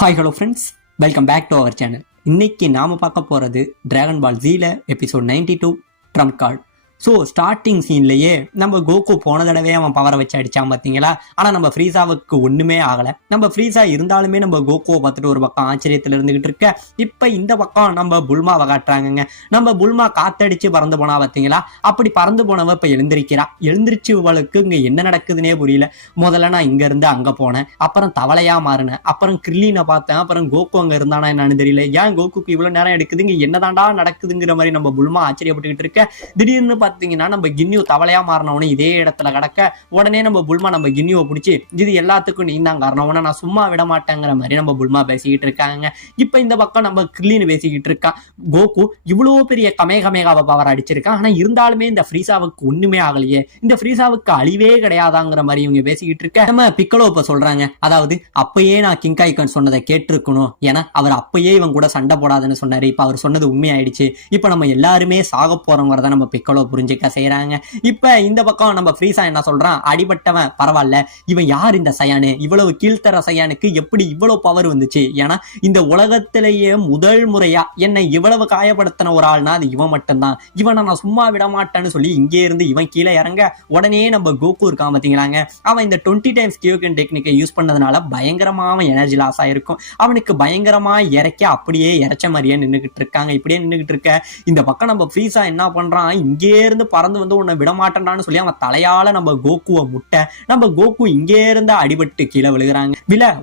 Hi hello friends, welcome back to our channel. இன்னைக்கு நாம பார்க்க போறது டிராகன் பால் ஜீல episode 92 trump card. So starting சீன்லயே நம்ம கோகு போன தடவை அவன் பவரை வச்சு அடிச்சான் பார்த்தீங்களா. ஆனால் நம்ம ஃப்ரீஸாவுக்கு ஒன்றுமே ஆகலை. நம்ம ஃப்ரீஸா இருந்தாலுமே நம்ம கோகுவை பார்த்துட்டு ஒரு பக்கம் ஆச்சரியத்தில் இருந்துகிட்டு இருக்க. இப்போ இந்த பக்கம் நம்ம புல்மாவை காட்டுறாங்கங்க. நம்ம புல்மா காத்தடிச்சு பறந்து போனா பார்த்தீங்களா. அப்படி பறந்து போனவ இப்போ எழுந்திருக்கிறா. எழுந்திரிச்சு இவளுக்கு இங்கே என்ன நடக்குதுன்னே புரியல. முதல்ல நான் இங்கேருந்து அங்கே போனேன், அப்புறம் தவளையா மாறினேன், அப்புறம் கிர்லினை பார்த்தேன், அப்புறம் கோகு அங்கே இருந்தானா என்னன்னு தெரியல. ஏன் கோகுக்கு இவ்வளோ நேரம் எடுக்குது, இங்கே என்னதாண்டா நடக்குதுங்கிற மாதிரி நம்ம புல்மா ஆச்சரியப்பட்டுக்கிட்டு இருக்க. திடீர்னு பாத்தீங்கன்னா நம்ம கின்னியூ தவளையா மாறினவனே இதே இடத்துல கிடக்க. உடனே நம்ம புல்மா நம்ம கின்னியூவை பிடிச்சி இது எல்லாத்துக்கும் நீ தான் காரணம், உடனே நான் சும்மா விட மாட்டேங்கிற மாதிரி நம்ம புல்மா பேசிக்கிட்டு இருக்காங்க. இப்ப இந்த பக்கம் நம்ம கிர்லின்னு பேசிக்கிட்டு இருக்கா. கோகு இவ்வளவு பெரிய கமேகமேகாவை பவர் அடிச்சிருக்கான், ஆனா இருந்தாலுமே இந்த ஃப்ரீஸாவுக்கு ஒண்ணுமே ஆகலையே, இந்த ஃப்ரீஸாவுக்கு அழிவே கிடையாதாங்கிற மாதிரி இவங்க பேசிக்கிட்டு இருக்க. நம்ம பிக்கலோ இப்ப சொல்றாங்க, அதாவது அப்பயே நான் கிங்காய்கன் சொன்னதை கேட்டிருக்கணும், ஏன்னா அவர் அப்பயே இவன் கூட சண்டை போடாதுன்னு சொன்னாரு. இப்ப அவர் சொன்னது உண்மையாயிடுச்சு, இப்ப நம்ம எல்லாருமே சாக போறோங்கிறத நம்ம பிக்கலோ புரிஞ்சுக்க செய்யறாங்க. இப்ப இந்த பக்கம் நம்ம ஃப்ரீஸா என்ன சொல்றான், அடிபட்டவன் பரவாயில்ல, இவன் யார் இந்த சயானு, இவ்வளவு கீழ்த்தர சயானுக்கு எப்படி இவ்வளவு பவர் வந்துச்சு, ஏன்னா இந்த உலகத்திலேயே முதல் முறையா என்னை இவ்வளவு காயப்படுத்தின ஒரு ஆள்னா அது இவன் மட்டும்தான், இவனை நான் சும்மா விட மாட்டேன்னு சொல்லி இங்கே இருந்து இவன் கீழே இறங்க. உடனே நம்ம கோகு இருக்கான் பாத்தீங்களாங்க, அவன் இந்த 20 டைம்ஸ் கியோகன் டெக்னிக்கை யூஸ் பண்ணதுனால பயங்கரமா எனர்ஜி லாஸ் ஆயிருக்கும். அவனுக்கு பயங்கரமா இறக்க அப்படியே இறைச்ச மாதிரியே நின்றுகிட்டு இருக்காங்க. இப்படியே நின்றுகிட்டு இருக்க இந்த பக்கம் நம்ம ஃப்ரீஸா என்ன பண்றான், இங்கே இருந்து பறந்து வந்து உன்னை விடமாட்டேன்டான்னு சொல்லி அவன் தலையால நம்ம கோகுவை முட்டை. நம்ம கோகு இங்கே இருந்து அடிபட்டு கீழே விழுகிறாங்க.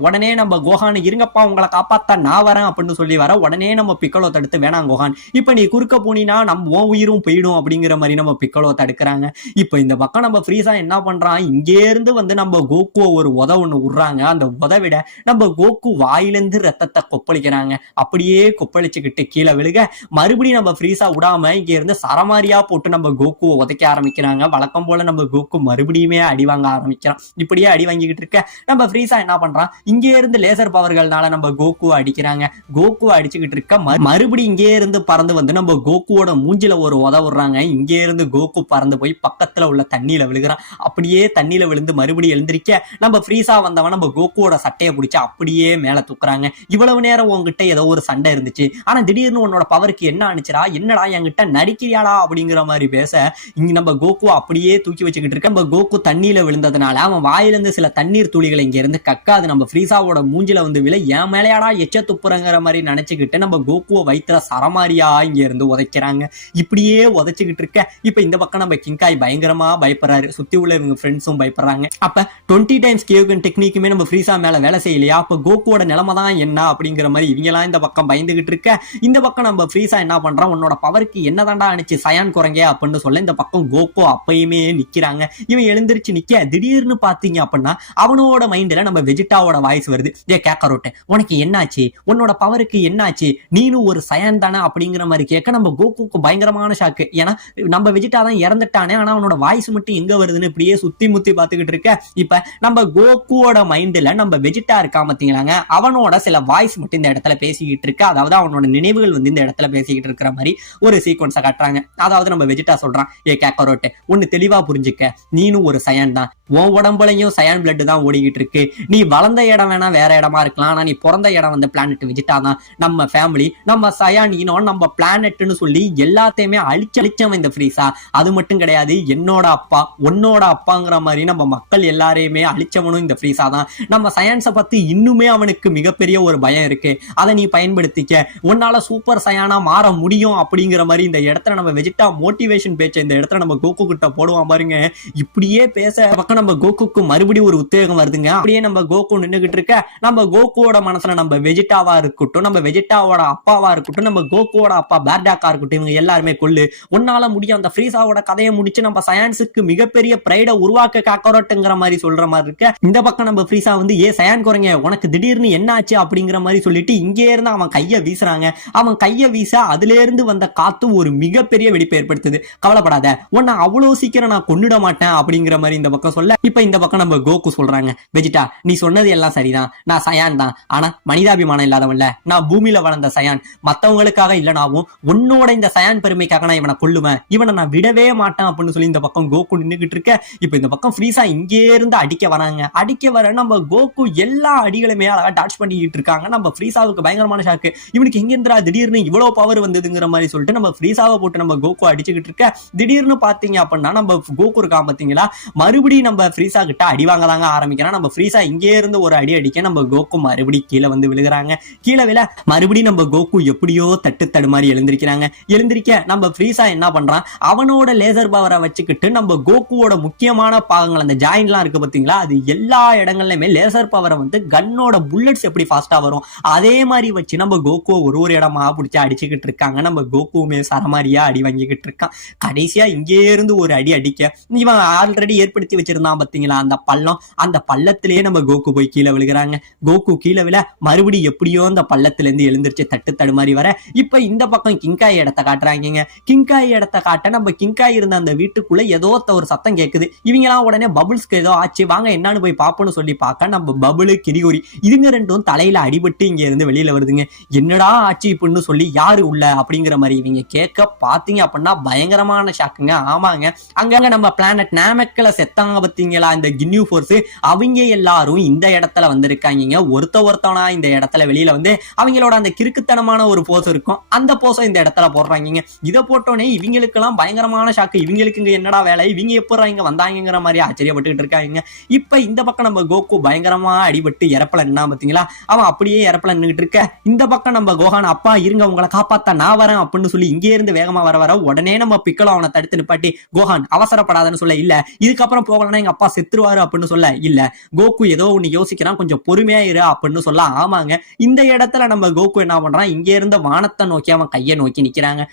உடனே நம்ம கோஹான் இருங்கப்பா உங்களை காப்பாத்த நான் வரேன் அப்படின்னு சொல்லி வர. உடனே நம்ம பிக்கலோ தடுத்து வேணாம் கோஹான், இப்ப நீ குறுக்க போனீனா நம்ம உயிரும் போயிடும் அப்படிங்கிற மாதிரி நம்ம பிக்கலோ தடுக்கிறாங்க. இப்ப இந்த பக்கம் நம்ம ஃப்ரீஸா என்ன பண்றான், இங்கே இருந்து வந்து நம்ம கோகுவை ஒரு ஒண்ணு விடுறாங்க. அந்த உதவிட நம்ம கோகு வாயிலிருந்து ரத்தத்தை கொப்பளிக்கிறாங்க. அப்படியே கொப்பளிச்சுக்கிட்டு கீழே விழுக மறுபடியும் நம்ம ஃப்ரீஸா விடாம இங்க இருந்து சரமாரியா போட்டு நம்ம கோகுவை உதைக்க ஆரம்பிக்கிறாங்க. வழக்கம் போல நம்ம கோகு மறுபடியுமே அடி வாங்க ஆரம்பிக்கிறான். இப்படியே அடி வாங்கிக்கிட்டு இருக்க நம்ம ஃப்ரீஸா என்ன பண்றான், இங்கே இருந்து லேசர் பவர்கள்னால நம்ம கோகுவை அடிக்கிறாங்க. கோகுவை அடிச்சுக்கிட்டு இருக்க மறுபடியும் இங்கே இருந்து பறந்து வந்து நம்ம கோகுவோட மூஞ்சில ஒரு உதவுறாங்க. இங்கே இருந்து கோகு பறந்து போய் பக்கத்துல உள்ள தண்ணியில விழுகிறான். அப்படியே தண்ணியில விழுந்து மறுபடியும் எழுந்திருக்க நம்ம ஃப்ரீஸா வந்தவன் நம்ம கோகுவோட சட்டையை பிடிச்சி அப்படியே மேல தூக்குறாங்க. இவ்வளவு நேரம் உங்ககிட்ட ஏதோ ஒரு சண்டை இருந்துச்சு, ஆனா திடீர்னு உன்னோட பவருக்கு என்ன ஆனிச்சுடா, என்னடா என்கிட்ட நடிக்கிறியாடா அப்படிங்கிற மாதிரி பேச இங்க நம்ம கோகு அப்படியே தூக்கி வச்சுக்கிட்டு இருக்க. நம்ம கோகு தண்ணியில விழுந்ததுனால அவன் வாயிலிருந்து சில தண்ணீர் துளிகளை இங்க இருந்து கக்காது நம்ம ஃப்ரீஸாவோட மூஞ்சில வந்து விழ என் மேலையாடா எச்ச துப்புறங்கிற மாதிரி நினைச்சுக்கிட்டு நம்ம கோகுவை வைத்திர சரமாரியா இங்க இருந்து உதைக்கிறாங்க. இப்படியே உதைச்சுக்கிட்டு இருக்க இப்ப இந்த பக்கம் நம்ம கிங்காய் பயங்கரமா பயப்படுறாரு. சுத்தி உள்ள இவங்க ஃப்ரெண்ட்ஸும் பயப்படுறாங்க. அப்ப 20 டைம்ஸ் கியோகன் டெக்னிக்குமே நம்ம ஃப்ரீஸா மேல வேலை செய்யலையா, அப்ப கோகுவோட நிலைமை தான் என்ன அப்படிங்கிற மாதிரி இவங்க எல்லாம் இந்த பக்கம் பயந்துகிட்டு இருக்க. இந்த பக்கம் நம்ம ஃப்ரீஸா என்ன பண்றான், உன்னோட பவருக்கு என்னதாண்டா அனுச்சு சயான் குறைங்க அப்படின்னு சொல்ல இந்த பக்கம் கோகு அப்பயுமே நிக்கிறாங்க. இவன் எழுந்திருச்சு நிக்க திடீர்னு பாத்தீங்க அப்படின்னா அவனோட மைண்ட்ல நம்ம வெஜிட்டாவோட வாய்ஸ் வருது, ஏ கேக்கரோட்டே உனக்கு என்னாச்சு, உன்னோட பவருக்கு என்னாச்சு, நீனும் ஒரு சயான் தானே அப்படிங்கிற மாதிரி கேட்க நம்ம கோகுக்கு பயங்கரமான ஷாக்கு. ஏன்னா நம்ம வெஜிட்டா தான் இறந்துட்டானே, ஆனா அவனோட வாய்ஸ் மட்டும் எங்க வருதுன்னு இப்படியே சுத்தி முத்தி பாத்துக்கிட்டு இருக்க. இப்ப நம்ம கோகுவோட மைண்ட்ல நம்ம வெஜிட்டா இருக்கா பாத்தீங்களாங்க, அவனோட சில வாய்ஸ் மட்டும் இந்த இடத்துல பேசிக்கிட்டு இருக்கு. அதாவது அவனோட நினைவுகள் வந்து இந்த இடத்துல பேசிக்கிட்டு இருக்கிற மாதிரி ஒரு சீக்வன்ஸை காட்டுறாங்க. அதாவது நம்ம வெஜிட்டா சொல்றான், ஏ கேக்கரோட்டே ஒன்னு தெளிவா புரிஞ்சுக்க, நீனும் ஒரு சயான் தான், உன் உடம்புலையும் சயான் பிளட் தான் ஓடிக்கிட்டு இருக்கு. நீ வளர்ந்த இடம் வேணா வேற இடமா இருக்கலாம், ஆனா நீ பிறந்த இடம் வந்து பிளானட் வெஜிட்டா தான். நம்ம ஃபேமிலி, நம்ம சயான் இனம், நம்ம பிளானட்னு சொல்லி எல்லாத்தையுமே அழிச்சவன் இந்த ஃப்ரீஸா. அது மட்டும் கிடையாது, என்னோட அப்பா உன்னோட அப்பாங்கிற மாதிரி நம்ம மக்கள் எல்லாரையுமே அழிச்சவனும் இந்த ஃப்ரீஸா தான். நம்ம சயான்ஸை பத்தி இன்னுமே அவனுக்கு மிகப்பெரிய ஒரு பயம் இருக்கு, அதை நீ பயன்படுத்திக்க, உன்னால சூப்பர் சயானா மாற முடியும் அப்படிங்கிற மாதிரி இந்த இடத்துல நம்ம வெஜிட்டா மோட்டிவேஷன் பேச்ச இந்த இடத்துல நம்ம கோகு கிட்ட போடுவான் பாருங்க. இப்படியே பேச பக்கம் நம்ம கோகுக்கு மறுபடியும் ஒரு உத்வேகம் வருதுங்க. அப்படியே நம்ம கோகு நின்னுகிட்டு இருக்க நம்ம கோகுவோட மனசுல நம்ம வெஜிட்டாவா இருக்கட்டும், நம்ம வெஜிட்டாவோட அப்பாவா இருக்கட்டும், நம்ம கோகுவோட அப்பா பேர்டாக்கா இருக்கட்டும், இவங்க எல்லாருமே கொள்ளு, உன்னால முடியும், அந்த ஃப்ரீஸாவோட கதையை முடிச்சு நம்ம சயான்ஸுக்கு மிகப்பெரிய பிரைட உருவாக்க காக்கரோட்டுங்கிற மாதிரி சொல்ற மாதிரி இருக்க. இந்த பக்கம் நம்ம ஃப்ரீஸா வந்து ஏ சயான் குறைங்க உனக்கு திடீர்னு என்ன ஆச்சு அப்படிங்கிற மாதிரி சொல்லிட்டு இங்கே இருந்து அவன் கைய வீசுறாங்க. அவன் கைய வீச அதுல இருந்து வந்த காத்து ஒரு மிகப்பெரிய வெடிப்பு ஏற்படுத்துது. கவலைப்படாத, உன்னை அவ்வளவு சீக்கிரம் நான் கொன்னுட மாட்டேன் அப்படிங்கிற மாதிரி இந்த பக்கம் சொல்ல, இப்ப இந்த பக்கம் நம்ம கோகு சொல்றாங்க, வெஜிடா நீ சொன்னது எல்லாம் சரிதான், நான் சயான் தான், ஆனா மனிதாபிமானம் இல்லாதவன்ல, நான் பூமியில வளர்ந்த சயான், மத்தவங்களுக்காக இல்லனாவும் உன்னோட இந்த சயான் பெருமைக்காக நான் இவனை கொல்லுவேன், இவனை நான் விடவே மாட்டேன் அப்படின்னு சொல்லி இந்த பக்கம் கோகு நின்னுகிட்டு இருக்க. இப்ப இந்த பக்கம் ஃப்ரீஸா இங்கே இருந்து அடிக்க வராங்க. அடிக்க வர நம்ம கோகு எல்லா அடிகளுமே அழகா டாச் பண்ணிக்கிட்டு இருக்காங்க. நம்ம ஃப்ரீஸாவுக்கு பயங்கரமான ஷாக்கு, இவனுக்கு எங்க இருந்துடா திடீர்னு இவ்வளவு பவர் வந்ததுங்கிற மாதிரி சொல்லிட்டு நம்ம ஃப்ரீஸாவை போட்டு நம்ம கோகு அடிச்சுக்கிட்டு இருக்க. திடீர்னு பாத்தீங்க அப்படின்னா நம்ம கோகு இருக்கான் பாத்தீங்களா, மறுபடியும் நம்ம ஃப்ரீஸா கிட்ட அடி வாங்கலாங்க ஆரம்பிக்கிறான். நம்ம ஃப்ரீஸா இங்கே இருந்து ஒரு அடி அடிக்க நம்ம கோகு மறுபடியும் கீழே வந்து விழுகிறாங்க. கீழே விழ மறுபடியும் நம்ம கோகு எப்படியோ தட்டு தடுமாறி எழுந்திருக்கிறாங்க. எழுந்திருக்க நம்ம ஃப்ரீஸா என்ன பண்றான், அவனோட லேசர் பவரை வச்சுக்கிட்டு நம்ம கோகுவோட முக்கியமான பாகங்கள் அந்த ஜாயின்ட்லாம் இருக்கு பாத்தீங்களா, அது எல்லா இடங்கள்லயுமே லேசர் பவரை வந்து கன்னோட புல்லட்ஸ் எப்படி ஃபாஸ்டா வரும் அதே மாதிரி வச்சு நம்ம கோகுவை ஒரு இடமா பிடிச்சி அடிச்சுக்கிட்டு இருக்காங்க. நம்ம கோகுவுமே சரமாரியா அடி வாங்கிக்கிட்டு இருக்கான். கடைசியா இங்கே இருந்து ஒரு அடி அடிக்க இவன் ஆல்ரெடி ஏற்படுத்தி வச்சிருந்தான் பாத்தீங்களா அந்த பள்ளம், அந்த பள்ளத்திலேயே நம்ம கோகு போய் கீழே விழுகிறாங்க. கோகு கீழே விழ மறுபடியும் எப்படியோ அந்த பள்ளத்துல இருந்து எழுந்திருச்சு தட்டு தடுமாறி வர. இப்ப இந்த பக்கம் கிங்காய் இடத்தை காட்டுறாங்க. கிங்காய் இடத்தை காட்ட நம்ம கிங்காய் இருந்த அந்த வீட்டுக்குள்ள ஏதோ ஒரு சத்தம் கேக்குது. இவங்கெல்லாம் உடனே பபுள்ஸ்க்கு ஏதோ ஆச்சு, வாங்க என்னன்னு போய் பாப்போம்னு சொல்லி பார்க்க நம்ம பபுளு கிரிகோரி இதுங்க ரெண்டும் தலையில அடிபட்டு இங்க இருந்து வெளியில வருதுங்க. என்னடா ஆச்சு இப்படின்னு சொல்லி யாரு உள்ள அப்படிங்கிற மாதிரி இவங்க கேட்க பாத்தீங்க அப்படின்னா பயங்கரமான ஷாக்குங்க. ஆமாங்க, அங்க நம்ம பிளானட் நாமெக்ல செத்தாங்க பாத்தீங்களா இந்த கின்யூ ஃபோர்ஸ், அவங்க எல்லாரும் இந்த இடத்துல வந்திருக்காங்க. ஒருத்தவனா இந்த இடத்துல வெளியில வந்து அவங்களோட அந்த கிறுக்குத்தனமான ஒரு போஸ் இருக்கும், அந்த போஸை இந்த இடத்துல போடுறாங்க. இதை போட்டோன்னே இவங்களுக்கு எல்லாம் பயங்கரமான ஷாக்கு. இவங்களுக்கு இங்க என்னடா வேலை, இவங்க எப்ப இங்க வந்தாங்கிற மாதிரி ஆச்சரியப்பட்டு இருக்காங்க. இப்ப இந்த பக்கம் நம்ம கோகு பயங்கரமா அடிபட்டு இறப்பல நின்னா பாத்தீங்களா, அவன் அப்படியே இறப்பல நின்றுட்டு இருக்க. இந்த பக்கம் நம்ம கோகான் அப்பா இருங்க உங்களை காப்பாத்த நான் வரேன் அப்படின்னு சொல்லி இங்கே இருந்து வேகமா வர உடனே நம்ம பிக்கலோ அவனை தடுத்து நிப்பாட்டி, கோகான் அவசரப்படாதன்னு சொல்ல, இல்ல இதுக்கப்புறம் போகலன்னா எங்க அப்பா செத்துருவாரு அப்படின்னு சொல்ல, இல்ல கோகு ஏதோ ஒண்ணு யோசிக்கிறான், கொஞ்சம் பொறுமையா இரு அப்படின்னு சொல்ல. ஆமாங்க, இந்த இடத்துல நம்ம கோகு என்ன பண்றான், இங்க இருந்த வானத்தை நோக்கி அவன் கையை நோக்கி நிக்கிறாங்க.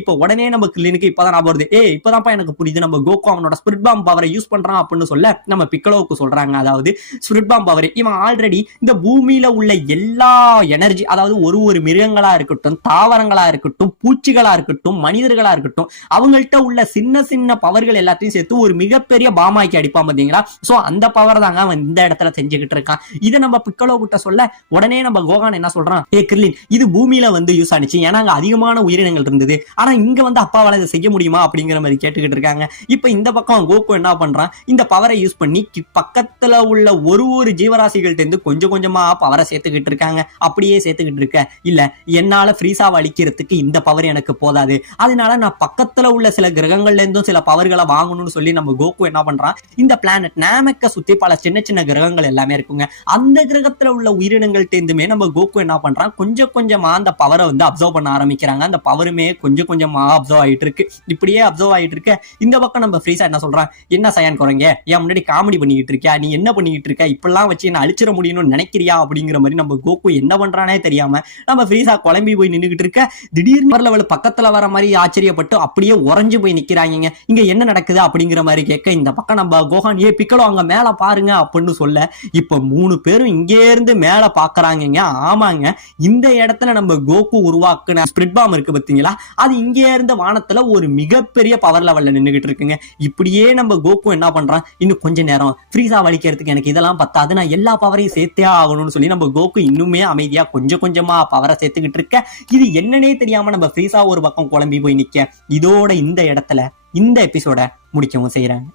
இப்ப உடனே நம்ம கிளினுக்கு இப்பதான் நான் வருது, இப்பதான்ப்பா எனக்கு புரியுது, நம்ம கோகு அவனோட ஸ்பிரிட் பாம் பவரை யூஸ் பண்றான் அப்படின்னு சொல்ல நம்ம பிக்கலோவுக்கு சொல்றாங்க. அதாவது ஸ்பிரிட் பாம் பவர் இவன் ஆல்ரெடி இந்த பூமியில உள்ள எல்லா எனர்ஜி, அதாவது ஒரு மிருகங்களா இருக்கட்டும், தாவரங்களா இருக்கட்டும், பூச்சிகளா இருக்கட்டும், மனிதர்களா இருக்கட்டும், அவங்கள்ட்ட உள்ள சின்ன சின்ன பவர்கள் எல்லாத்தையும் சேர்த்து ஒரு மிகப்பெரிய பாமாக்கி அடிப்பான் பாத்தீங்களா. சோ அந்த பவர் தாங்க அவன் இந்த இடத்துல செஞ்சுக்கிட்டு இருக்கான். இதை நம்ம பிக்கலோ கிட்ட சொல்ல உடனே நம்ம கோகான் என்ன சொல்றான், கிர்லின் இது பூமியில வந்து யூஸ் ஆனிச்சு, ஏன்னா அங்க அதிகமான உயிரினங்கள் இருந்தது, ஆனா இங்க வந்து அப்பாவால இதை செய்ய முடியுமா அப்படிங்கிற மாதிரி கேட்டுக்கிட்டு இருக்காங்க. இப்ப இந்த பக்கம் கோகு என்ன பண்றான், இந்த பவரை யூஸ் பண்ணி பக்கத்துல உள்ள ஒரு ஜீவராசிகள்ட்ட இருந்து கொஞ்சம் கொஞ்சமா பவரை சேர்த்துக்கிட்டு இருக்காங்க. அப்படியே சேர்த்துக்கிட்டு இருக்க, இல்ல என்னால ஃப்ரீஸாவை அழிக்கிறதுக்கு இந்த பவர் எனக்கு போதாது, அதனால நான் பக்கத்துல உள்ள சில கிரகங்கள்ல இருந்தும் சில பவர்களை வாங்கணும்னு சொல்லி நம்ம கோகு என்ன பண்றான், இந்த பிளானட் நாமெக்க சுத்தி பல சின்ன சின்ன கிரகங்கள் எல்லாமே இருக்குங்க, அந்த கிரகத்துல உள்ள உயிரினங்கள்ட்ட இருந்துமே நம்ம கோகு என்ன பண்றான், கொஞ்சம் கொஞ்சமா அந்த பவரை வந்து அப்சர்வ் பண்ண ஆரம்பிக்கிறாங்க. அந்த பவருமே கொஞ்சம் கொஞ்சமா அப்சர்வ் ஆயிட்டு இருக்கு. இப்படியே அப்சர்வ் ஆயிட்டு இருக்க இந்த பக்கம் நம்ம ஃப்ரீஸா என்ன சொல்றான், என்ன சயான் குறைங்க, ஏன் முன்னாடி காமெடி பண்ணிக்கிட்டு இருக்கியா, நீ என்ன பண்ணிக்கிட்டு இருக்க, இப்பெல்லாம் வச்சு என்ன அழிச்சிட முடியும்னு நினைக்கிறியா அப்படிங்கிற மாதிரி நம்ம கோகு என்ன பண்றானே தெரியாம நம்ம ஃப்ரீஸா குழம்பி போய் நின்னுகிட்டு இருக்க. திடீர்னு லெவல் பக்கத்துல வர மாதிரி ஆச்சரியப்பட்டு அப்படியே உறைஞ்சு போய் நிக்கிறாங்க. இங்க என்ன நடக்குது அப்படிங்கிற மாதிரி கேட்க இந்த பக்கம் நம்ம கோகான் பிக்கலோ அங்க மேல பாருங்க அப்படின்னு சொல்ல, இப்ப 3 பேரும் இங்கே இருந்து மேல பாக்குறாங்க. ஆமாங்க, இந்த இடத்துல நம்ம கோகு உருவாக்குன ஸ்பிரிட் பாம் இருக்கு பாத்தீங்களா, அது இங்கே இருந்த வானத்துல ஒரு மிகப்பெரிய பவர் லெவல்ல நின்னுகிட்டு இருக்குங்க. இப்படியே நம்ம கோகு என்ன பண்றான், இன்னும் கொஞ்ச நேரம் ஃப்ரீஸா வலிக்கிறதுக்கு எனக்கு இதெல்லாம் பத்தாது, நான் எல்லா பவரையும் சேர்த்தே ஆகணும்னு சொல்லி நம்ம கோகு இன்னுமே அமைதியா கொஞ்சம் கொஞ்சமா பவரை சேர்த்துக்கிட்டு இருக்க. இது என்னன்னே தெரியாம நம்ம ஃப்ரீஸா ஒரு பக்கம் குழம்பி போய் நிக்க. இதோட இந்த இடத்துல இந்த எபிசோட முடிக்கவும் செய்யறாங்க.